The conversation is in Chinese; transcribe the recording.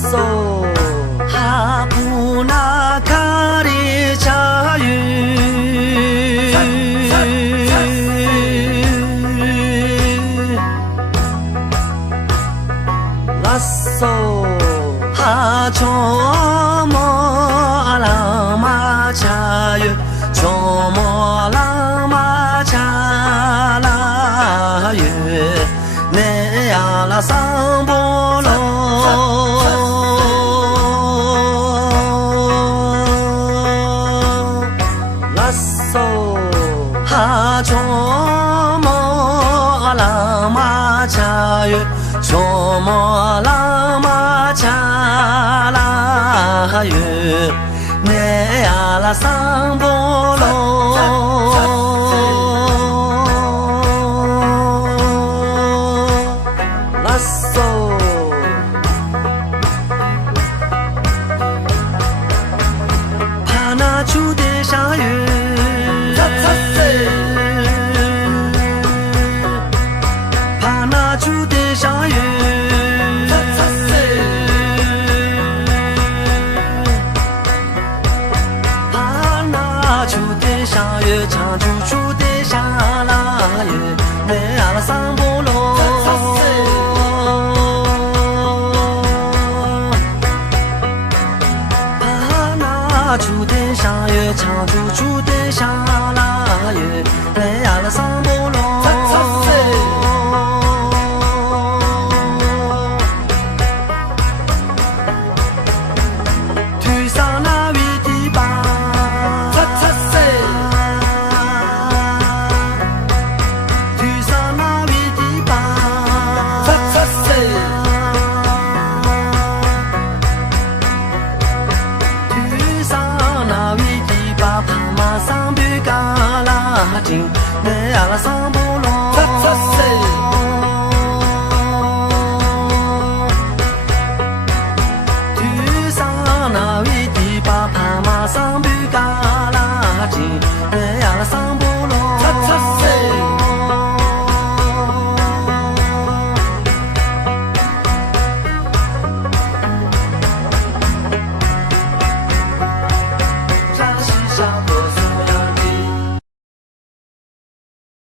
嗦哈布那卡里加雨，拉嗦哈乔莫拉玛加雨，乔莫拉玛加拉雨，那呀拉桑波罗。哈乔莫拉玛加雨，乔莫拉玛加拉雨，那呀拉桑波罗，拉嗦。帕那楚的下雨。下雨，唱出出的下拉雨，那阿拉桑波罗。帕那出的下雨，唱出出的下拉雨，那阿拉桑波。